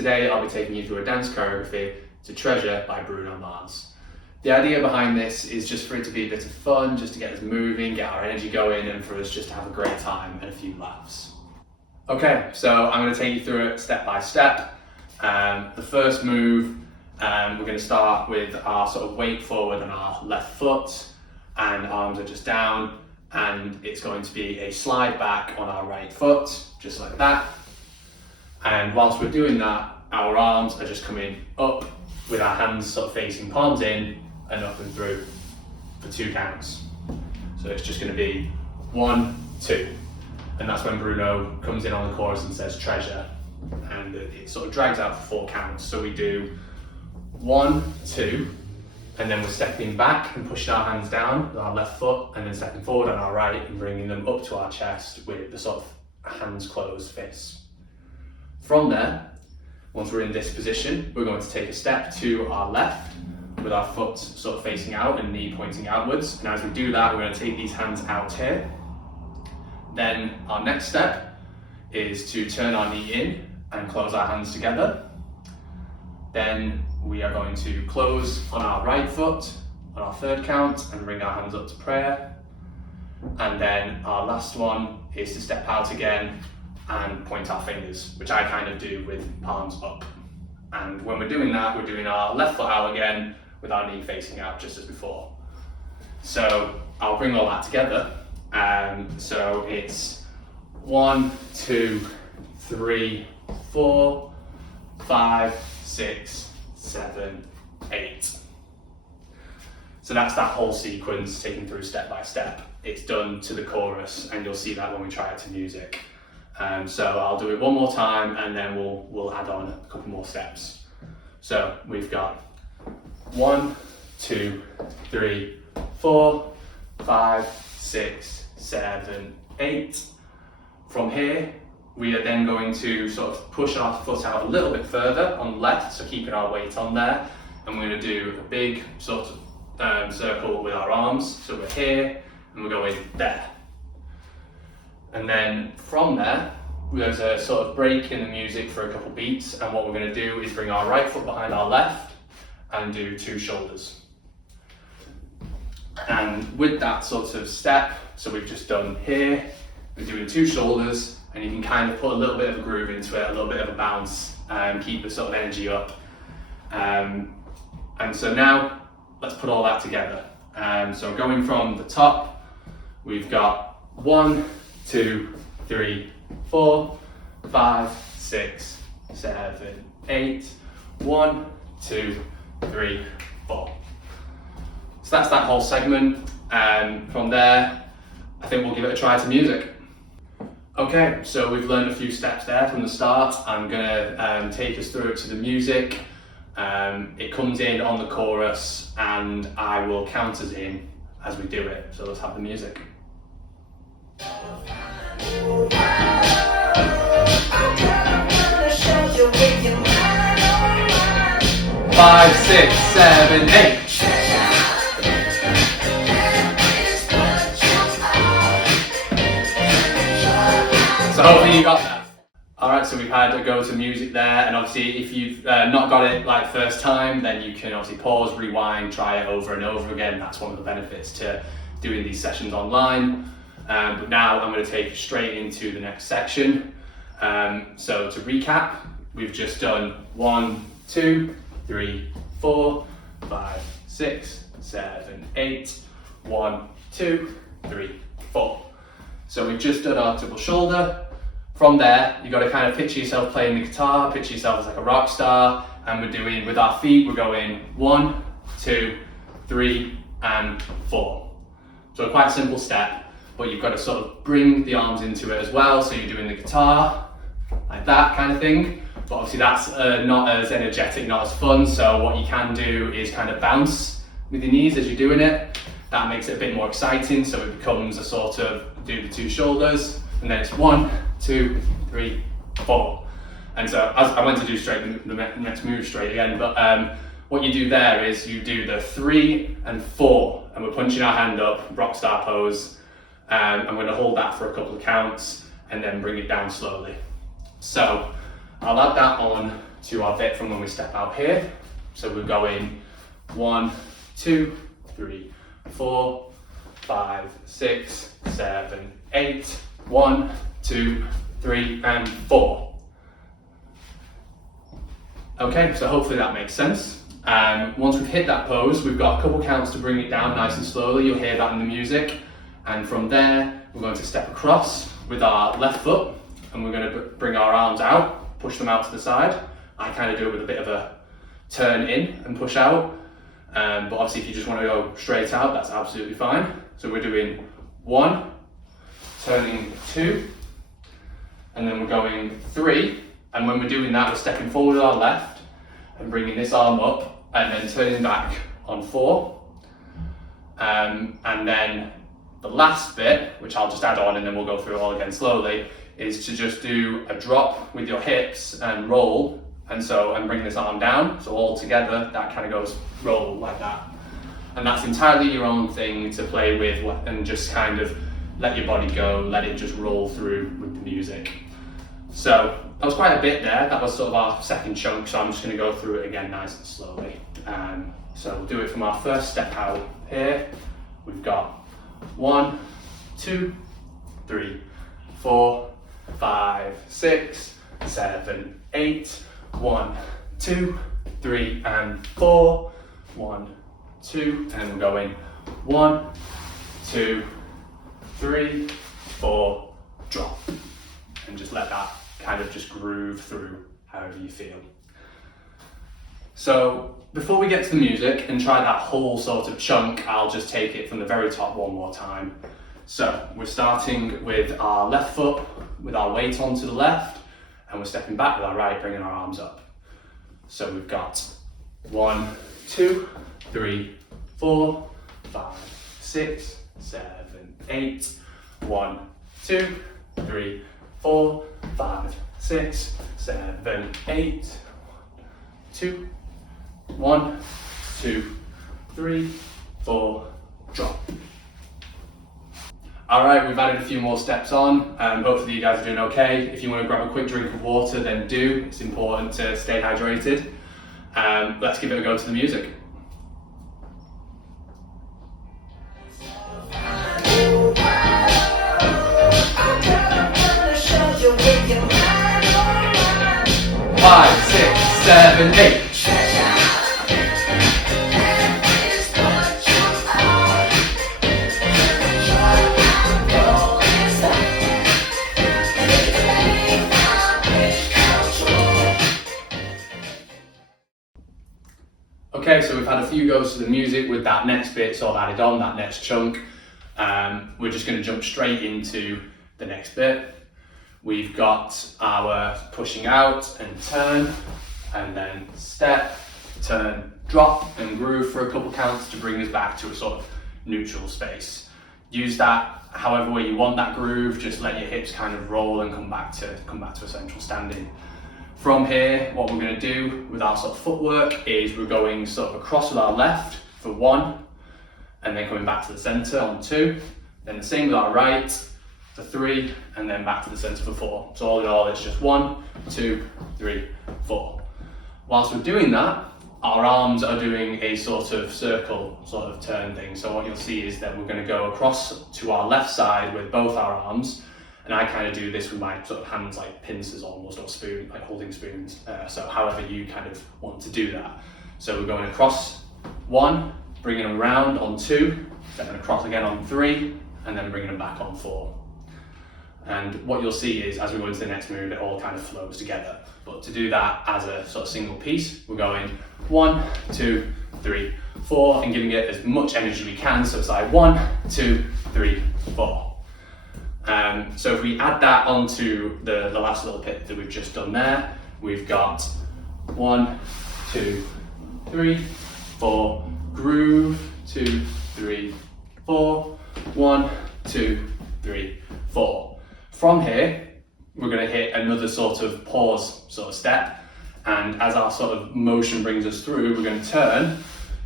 today I'll be taking you through a dance choreography to Treasure by Bruno Mars. The idea behind this is just for it to be a bit of fun, just to get us moving, get our energy going, and for us just to have a great time and a few laughs. Okay, so I'm going to take you through it step by step. The first move, we're going to start with our sort of weight forward on our left foot, and arms are just down, and it's going to be a slide back on our right foot, just like that. And whilst we're doing that, our arms are just coming up with our hands sort of facing palms in and up and through for 2 counts. So it's just going to be 1, 2. And that's when Bruno comes in on the chorus and says Treasure. And it sort of drags out for 4 counts. So we do 1, 2, and then we're stepping back and pushing our hands down with our left foot, and then stepping forward on our right and bringing them up to our chest with the sort of hands closed fists. From there, once we're in this position, we're going to take a step to our left with our foot sort of facing out and knee pointing outwards. And as we do that, we're going to take these hands out here. Then our next step is to turn our knee in and close our hands together. Then we are going to close on our right foot on our 3rd count and bring our hands up to prayer. And then our last one is to step out again and point our fingers, which I kind of do with palms up. And when we're doing that, we're doing our left foot out again with our knee facing out just as before. So I'll bring all that together. So it's 1, 2, 3, 4, 5, 6, 7, 8. So that's that whole sequence taken through step by step. It's done to the chorus, and you'll see that when we try it to music. So I'll do it one more time, and then we'll add on a couple more steps. So we've got 1, 2, 3, 4, 5, 6, 7, 8. From here, we are then going to sort of push our foot out a little bit further on the left, so keeping our weight on there. And we're going to do a big sort of circle with our arms. So we're here, and we're going there. And then from there, there's a sort of break in the music for a couple beats, and what we're going to do is bring our right foot behind our left and do 2 shoulders. And with that sort of step, so we've just done here, we're doing 2 shoulders, and you can kind of put a little bit of a groove into it, a little bit of a bounce, and keep the sort of energy up. And so now, let's put all that together. So going from the top, we've got 1, 2, 3, 4, 5, 6, 7, 8. 1, 2, 3, 4. So that's that whole segment. From there, I think we'll give it a try to music. Okay, so we've learned a few steps there from the start. I'm gonna take us through it to the music. It comes in on the chorus, and I will count us in as we do it. So let's have the music. 5, 6, 7, 8. So hopefully you got that. Alright, so we've had a go to music there, and obviously if you've not got it like first time, then you can obviously pause, rewind, try it over and over again. That's one of the benefits to doing these sessions online. But now I'm going to take you straight into the next section. So to recap, we've just done 1, 2, 3, 4, 5, 6, 7, 8. 1, 2, 3, 4. So we've just done our double shoulder. From there, you've got to kind of picture yourself playing the guitar, picture yourself as like a rock star, and we're doing, with our feet, we're going 1, 2, 3, and 4. So quite a simple step, but you've got to sort of bring the arms into it as well. So you're doing the guitar, like that kind of thing. But obviously that's not as energetic, not as fun. So what you can do is kind of bounce with your knees as you're doing it. That makes it a bit more exciting. So it becomes a sort of do the 2 shoulders, and then it's 1, 2, 3, 4. And so as I went to do straight the next move straight again, but what you do there is you do the 3 and 4, and we're punching our hand up, rock star pose. I'm going to hold that for a couple of counts and then bring it down slowly. So I'll add that on to our bit from when we step out here. So we're going 1, 2, 3, 4, 5, 6, 7, 8, 1, 2, 3, and 4. Okay, so hopefully that makes sense. Once we've hit that pose, we've got a couple counts to bring it down nice and slowly. You'll hear that in the music. And from there, we're going to step across with our left foot, and we're going to bring our arms out, push them out to the side. I kind of do it with a bit of a turn in and push out. But obviously if you just want to go straight out, that's absolutely fine. So we're doing 1, turning 2, and then we're going 3. And when we're doing that, we're stepping forward with our left and bringing this arm up and then turning back on 4. And then the last bit, which I'll just add on and then we'll go through it all again slowly, is to just do a drop with your hips and roll. And bring this arm down. So all together, that kind of goes roll like that. And that's entirely your own thing to play with and just kind of let your body go, let it just roll through with the music. So that was quite a bit there. That was sort of our second chunk. So I'm just going to go through it again nice and slowly. So we'll do it from our first step out here. We've got 1, 2, 3, 4, 5, 6, 7, 8. 1, 2, 3, and 4. 1, 2, and we're going 1, 2, 3, 4, drop. And just let that kind of just groove through however you feel. So before we get to the music and try that whole sort of chunk, I'll just take it from the very top one more time. So we're starting with our left foot with our weight onto the left, and we're stepping back with our right, bringing our arms up. So we've got 1, 2, 3, 4, 5, 6, 7, 8. 1, 2, 3, 4, 5, 6, 7, 8. 2, 1, 2, 3, 4, drop. All right, we've added a few more steps on. Hopefully you guys are doing okay. If you want to grab a quick drink of water, then do. It's important to stay hydrated. Let's give it a go to the music. Five, 6, 7, 8. Okay, so we've had a few goes to the music with that next bit sort of added on, that next chunk. We're just going to jump straight into the next bit. We've got our pushing out and turn, and then step, turn, drop, and groove for a couple counts to bring us back to a sort of neutral space. Use that however way you want that groove, just let your hips kind of roll and come back to a central standing. From here, what we're going to do with our sort of footwork is we're going sort of across with our left for 1, and then coming back to the center on 2, then the same with our right for 3, and then back to the center for 4. So all in all, it's just 1, 2, 3, 4. Whilst we're doing that, our arms are doing a sort of circle sort of turn thing. So what you'll see is that we're going to go across to our left side with both our arms. And I kind of do this with my sort of hands like pincers almost, or spoon, like holding spoons. So however you kind of want to do that. So we're going across 1, bringing them around on 2, then across again on 3, and then bringing them back on 4. And what you'll see is as we go into the next move, it all kind of flows together. But to do that as a sort of single piece, we're going 1, 2, 3, 4, and giving it as much energy as we can. So it's like 1, 2, 3, 4. So if we add that onto the last little bit that we've just done there, we've got 1, 2, 3, 4, groove, 2, 3, 4, 1, 2, 3, 4. From here, we're going to hit another sort of pause sort of step, and as our sort of motion brings us through, we're going to turn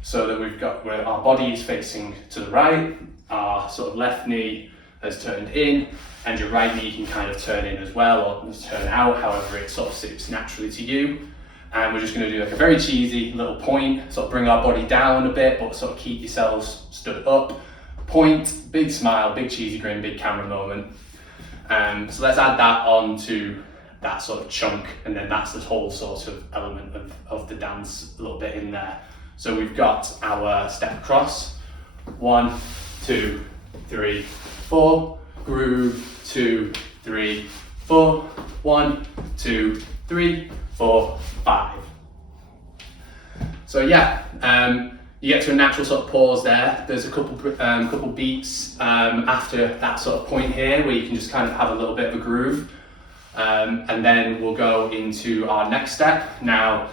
so that we've got where our body is facing to the right, our sort of left knee has turned in, and your right knee can kind of turn in as well, or turn out, however it sort of sits naturally to you. And we're just going to do like a very cheesy little point, sort of bring our body down a bit, but sort of keep yourselves stood up. Point, big smile, big cheesy grin, big camera moment. So let's add that on to that sort of chunk, and then that's the whole sort of element of the dance a little bit in there. So we've got our step across, 1, 2, 3, 4, groove, 2, 3, 4, 1, 2, 3, 4, 5. So yeah, you get to a natural sort of pause there. There's a couple beats after that sort of point here where you can just kind of have a little bit of a groove. And then we'll go into our next step. Now,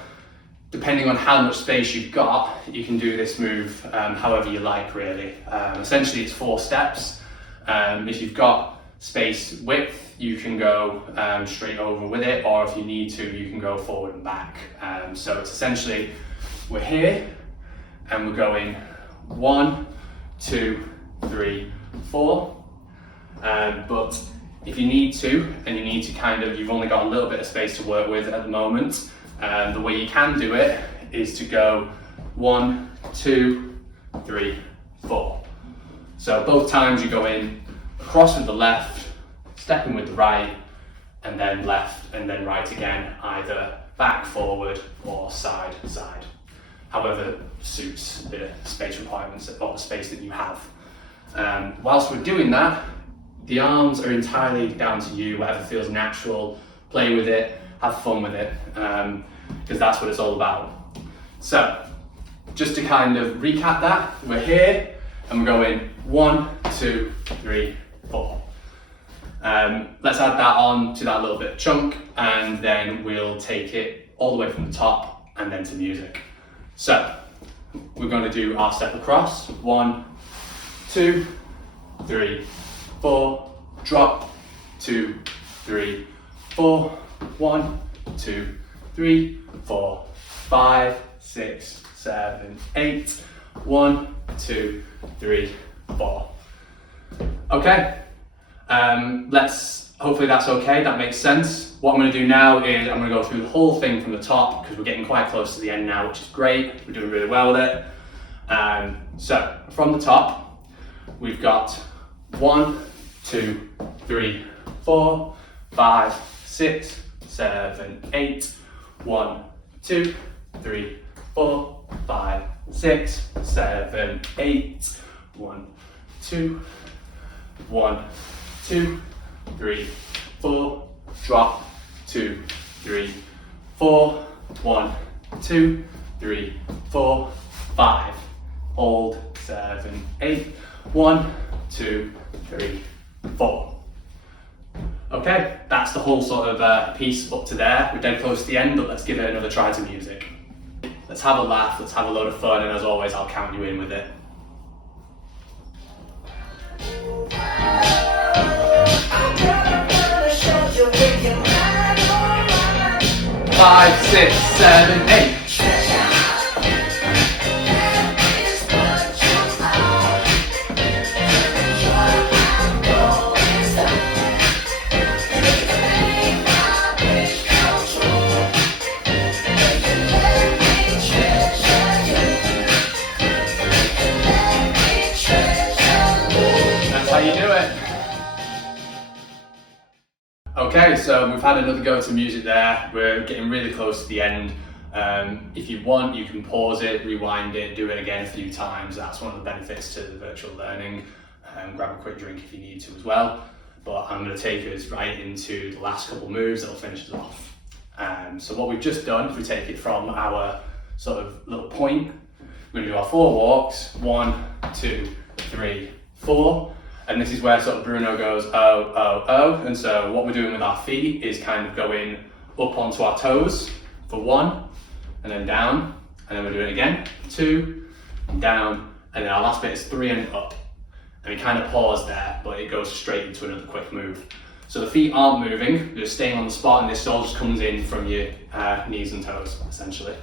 depending on how much space you've got, you can do this move however you like, really. Essentially, it's 4 steps. If you've got space width, you can go straight over with it, or if you need to, you can go forward and back. So it's essentially, we're here, and we're going 1, 2, 3, 4. But if you need to, and you need to kind of, you've only got a little bit of space to work with at the moment, the way you can do it is to go 1, 2, 3, 4. So both times you go in, across with the left, stepping with the right, and then left, and then right again, either back, forward, or side, side. However suits the space requirements or the space that you have. Whilst we're doing that, the arms are entirely down to you, whatever feels natural, play with it, have fun with it, because that's what it's all about. So, just to kind of recap that, we're here, and we're going 1, 2, 3, 4. Let's add that on to that little bit of chunk, and then we'll take it all the way from the top and then to music. So, we're going to do our step across, 1, 2, 3, 4, drop, 2, 3, 4, 1, 2, 3, 4, 5, 6, 7, 8, 1, 2, 3, 4. Okay, hopefully that's okay, that makes sense. What I'm going to do now is I'm going to go through the whole thing from the top, because we're getting quite close to the end now, which is great. We're doing really well with it. So from the top, we've got 1, 2, 3, 4, 5, 6, 7, 8, 1, 2, 3, 4, 5, 6, 7, 8, 1, 2, 1, 2, 3, 4, drop, 2, 3, 4, 1, 2, 3, 4, 5, hold, 7, 8, 1, 2, 3, 4. Okay, that's the whole sort of piece up to there. We're dead close to the end, but let's give it another try to music. Let's have a laugh, let's have a load of fun, and as always, I'll count you in with it. 5, 6, 7, 8. That's how you do it. Okay, so we've had another go to music there. We're getting really close to the end. If you want, you can pause it, rewind it, do it again a few times. That's one of the benefits to the virtual learning. Grab a quick drink if you need to as well. But I'm going to take us right into the last couple moves that'll finish us off. So what we've just done, if we take it from our sort of little point, we're going to do our 4 walks, 1, 2, 3, 4. And this is where sort of Bruno goes, oh, oh, oh. And so what we're doing with our feet is kind of going up onto our toes for 1, and then down, and then we're doing it again, 2, down, and then our last bit is 3 and up. And we kind of pause there, but it goes straight into another quick move. So the feet aren't moving, they're staying on the spot, and this all just comes in from your knees and toes, essentially.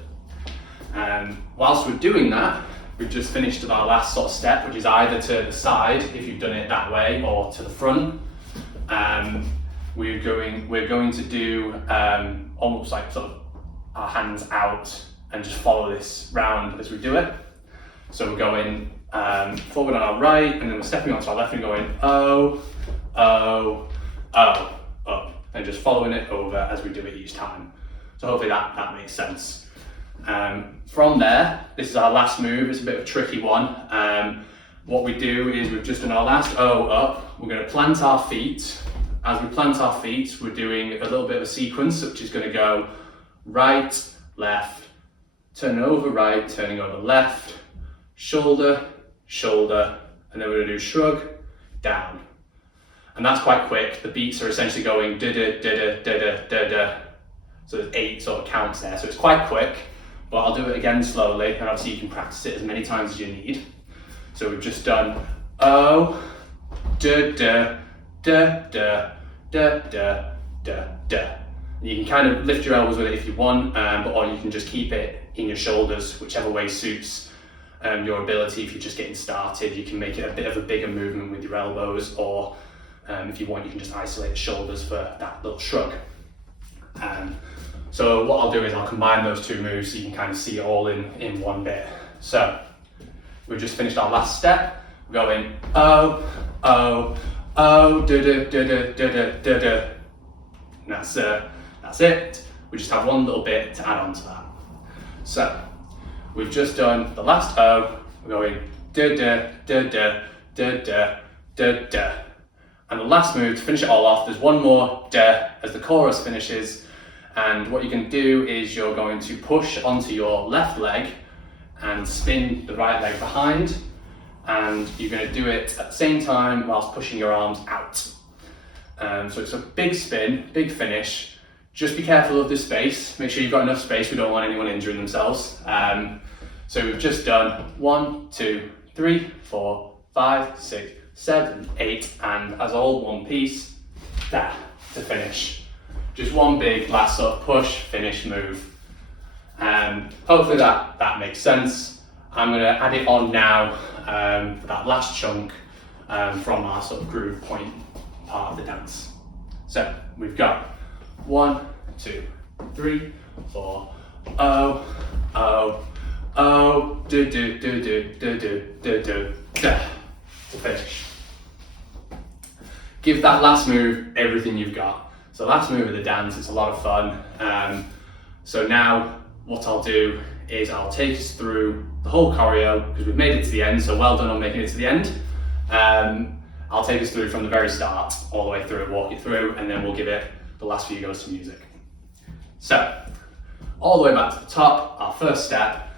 Whilst we're doing that, we've just finished with our last sort of step, which is either to the side, if you've done it that way, or to the front. We're going to do almost like sort of our hands out and just follow this round as we do it. So we're going forward on our right, and then we're stepping onto our left and going oh, oh, oh, up, and just following it over as we do it each time. So hopefully that makes sense. From there, this is our last move. It's a bit of a tricky one. What we do is we've just done our last O up. We're going to plant our feet. As we plant our feet, we're doing a little bit of a sequence, which is going to go right, left, turning over right, turning over left, shoulder, shoulder, and then we're going to do shrug, down. And that's quite quick. The beats are essentially going da-da, da-da, da-da, da-da. So there's 8 sort of counts there. So it's quite quick, but I'll do it again slowly, and obviously you can practice it as many times as you need. So we've just done O, da-da, da-da, da-da, da-da. You can kind of lift your elbows with it if you want, or you can just keep it in your shoulders, whichever way suits your ability. If you're just getting started, you can make it a bit of a bigger movement with your elbows, or if you want, you can just isolate the shoulders for that little shrug. So what I'll do is I'll combine those 2 moves so you can kind of see it all in one bit. So we've just finished our last step. We're going oh, oh, oh, da-da, da-da, da-da, da-da. And that's it. We just have one little bit to add on to that. So we've just done the last O. We're going da-da, da-da, da-da, da-da. And the last move to finish it all off, there's one more da as the chorus finishes. And what you're going to do is you're going to push onto your left leg and spin the right leg behind. And you're going to do it at the same time whilst pushing your arms out. So it's a big spin, big finish. Just be careful of the space. Make sure you've got enough space. We don't want anyone injuring themselves. So we've just done 1, 2, 3, 4, 5, 6, 7, 8, and as all one piece, that to finish. Just one big last sort of push, finish, move. Hopefully that makes sense. I'm going to add it on now for that last chunk from our sort of groove point part of the dance. So we've got 1, 2, 3, 4, oh, oh, oh, do do do do do do do do da to finish. Give that last move everything you've got. So last move of the dance, it's a lot of fun. So now what I'll do is I'll take us through the whole choreo, because we've made it to the end, so well done on making it to the end. I'll take us through from the very start, all the way through, walk it through, and then we'll give it the last few goes to music. So, all the way back to the top, our first step,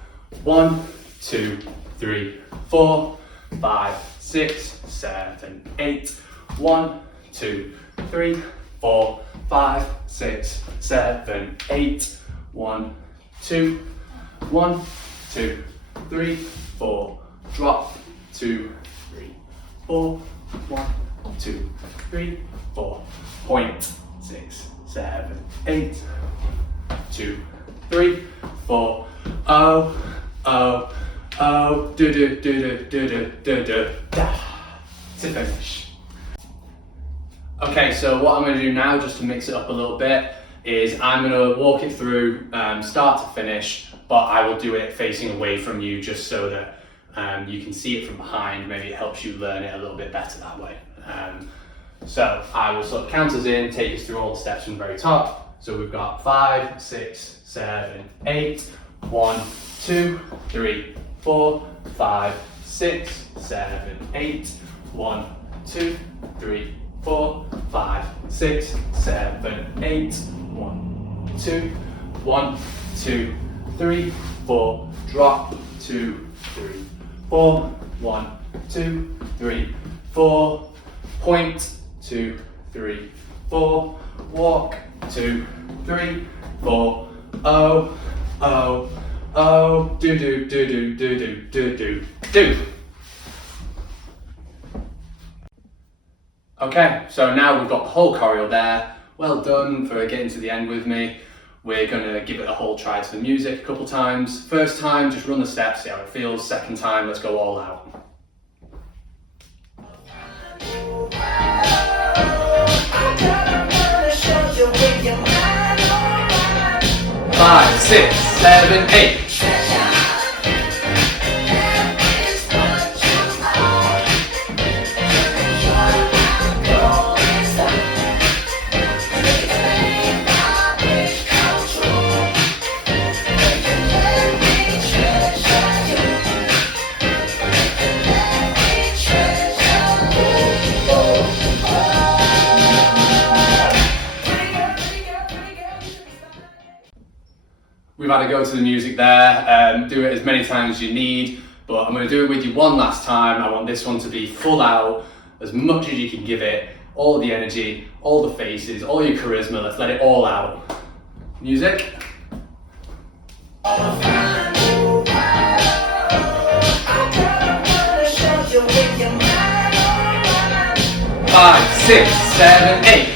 1, 2, 3, 4, 5, 6, 7, 8, 1, 2, 3, 4, 5, 6, 7, 8, 1, 2, 1, 2, 3, 4, drop, 2, 3, 4, 1, 2, 3, 4, point, 6, 7, 8, 2, 3, 4, oh, oh, oh, do do do do do do do da to finish. Okay, so what I'm going to do now, just to mix it up a little bit, is I'm going to walk it through start to finish, but I will do it facing away from you just so that you can see it from behind. Maybe it helps you learn it a little bit better that way. So I will sort of count us in, take us through all the steps from the very top. So we've got 5, 6, 7, 8, 1, 2, 3, 4, 5, 6, 7, 8, 1, 2, 3, 4, 5, 6, 7, 8, 1, 2, 1, 2, 3, 4, drop, 2, 3, 4, 1, 2, 3, 4, point, 2, 3, 4, walk, 2, 3, 4, oh, oh, oh, do do do do do do do do do. Okay, so now we've got the whole choreo there. Well done for getting to the end with me. We're going to give it a whole try to the music a couple times. First time, just run the steps, see how it feels. Second time, let's go all out. 5, 6, 7, 8. We've had to go to the music there, do it as many times as you need, but I'm going to do it with you one last time. I want this one to be full out, as much as you can give it, all the energy, all the faces, all your charisma, let's let it all out. Music. 5, 6, 7, 8.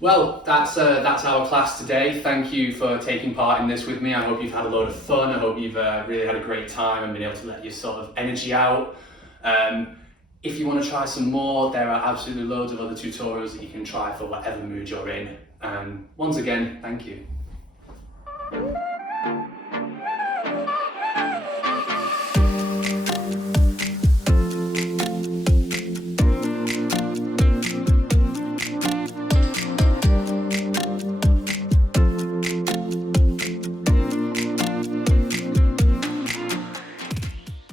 Well, that's our class today. Thank you for taking part in this with me. I hope you've had a load of fun. I hope you've really had a great time and been able to let your sort of energy out. If you want to try some more, there are absolutely loads of other tutorials that you can try for whatever mood you're in. Once again, thank you.